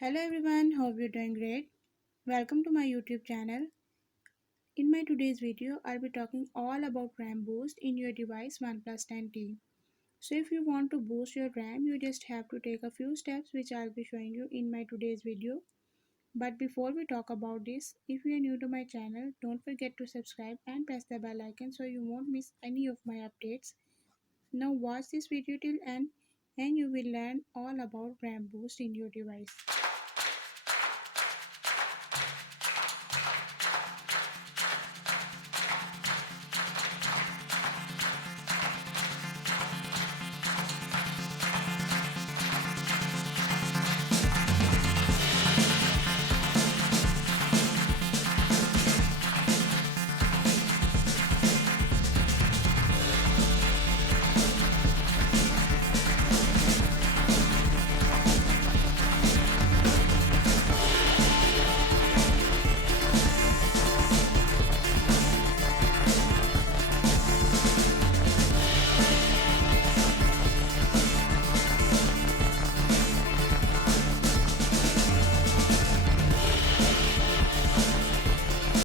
Hello everyone, hope you're doing great. Welcome to my YouTube channel. In my today's video, I'll be talking all about RAM boost in your device OnePlus 10T. So if you want to boost your RAM, you just have to take a few steps which I'll be showing you in my today's video. But before we talk about this, if you are new to my channel, don't forget to subscribe and press the bell icon so you won't miss any of my updates. Now watch this video till end and you will learn all about RAM boost in your device.